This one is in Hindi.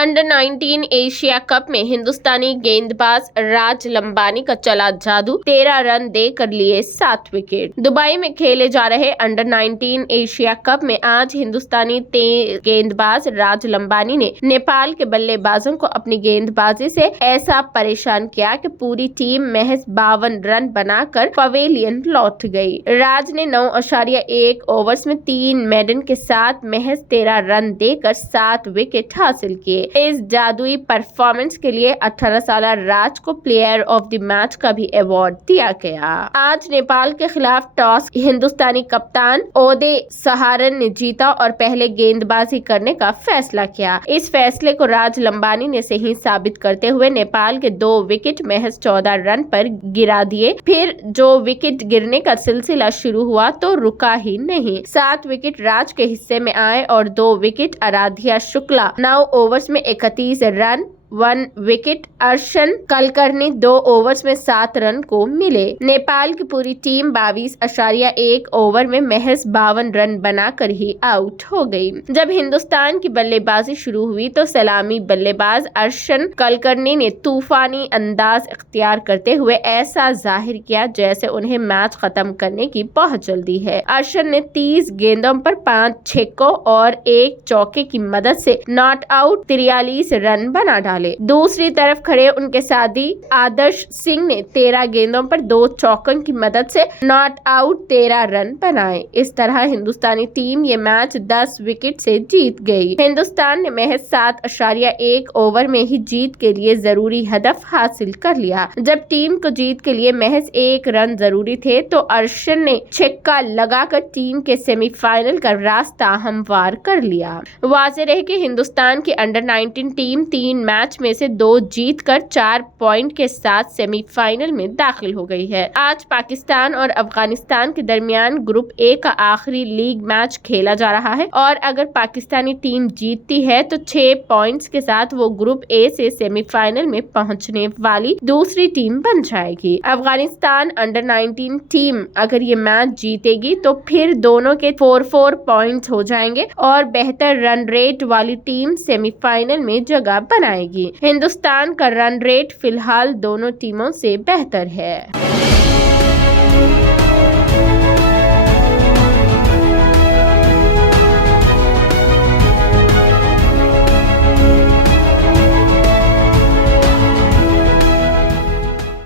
अंडर 19 एशिया कप में हिंदुस्तानी गेंदबाज राज लंबानी का चला जादू, 13 रन देकर लिए 7 विकेट। दुबई में खेले जा रहे अंडर 19 एशिया कप में आज हिंदुस्तानी गेंदबाज राज लंबानी ने नेपाल के बल्लेबाजों को अपनी गेंदबाजी से ऐसा परेशान किया कि पूरी टीम महज 52 रन बनाकर पवेलियन लौट गई। राज ने 9.1 ओवर्स में 3 मेडन के साथ महज 13 रन देकर 7 विकेट हासिल किए। इस जादुई परफॉर्मेंस के लिए 18 साल राज को प्लेयर ऑफ द मैच का भी अवार्ड दिया गया। आज नेपाल के खिलाफ टॉस हिंदुस्तानी कप्तान ओदे सहारन ने जीता और पहले गेंदबाजी करने का फैसला किया। इस फैसले को राज लंबानी ने सही साबित करते हुए नेपाल के 2 विकेट महज 14 रन पर गिरा दिए। फिर जो विकेट गिरने का सिलसिला शुरू हुआ तो रुका ही नहीं। 7 विकेट राज के हिस्से में आए और 2 विकेट आराध्या शुक्ला 9 ओवर्स में 31 run 1 wicket Arshan Kulkarni 2 overs में 7 रन को मिले। नेपाल की पूरी टीम 22.1 ओवर में महज 52 रन बनाकर ही आउट हो गई। जब हिंदुस्तान की बल्लेबाजी शुरू हुई तो सलामी बल्लेबाज अर्शन कलकर्णी ने तूफानी अंदाज इख्तियार करते हुए ऐसा जाहिर किया जैसे उन्हें मैच खत्म करने की बहुत जल्दी है। अर्शन ने 30 गेंदों पर 5 छक्कों और 1 चौके की मदद से नॉट आउट 43 रन बना डाले। दूसरी तरफ खड़े उनके साथी आदर्श सिंह ने 13 गेंदों पर 2 चौकों की मदद से नॉट आउट 13 रन बनाए। इस तरह हिंदुस्तानी टीम ये मैच 10 विकेट से जीत गई। हिंदुस्तान ने महज 7.1 ओवर में ही जीत के लिए जरूरी हदफ हासिल कर लिया। जब टीम को जीत के लिए महज 1 रन जरूरी थे तो अर्शन ने छक्का लगाकर टीम के सेमीफाइनल का रास्ता हमवार कर लिया। वाज़ेह रहे कि हिंदुस्तान की अंडर 19 टीम 3 मैच में से 2 जीतकर 4 पॉइंट के साथ सेमीफाइनल में दाखिल हो गई है। आज पाकिस्तान और अफगानिस्तान के दरमियान ग्रुप ए का आखिरी लीग मैच खेला जा रहा है और अगर पाकिस्तानी टीम जीतती है तो 6 पॉइंट्स के साथ वो ग्रुप ए से सेमीफाइनल में पहुंचने वाली दूसरी टीम बन जाएगी। अफगानिस्तान अंडर 19 टीम अगर ये मैच जीतेगी तो फिर दोनों के 4-4 पॉइंट्स हो जाएंगे और बेहतर रन रेट वाली टीम सेमीफाइनल में जगह बनाएगी। हिंदुस्तान का रन रेट फिलहाल दोनों टीमों से बेहतर है।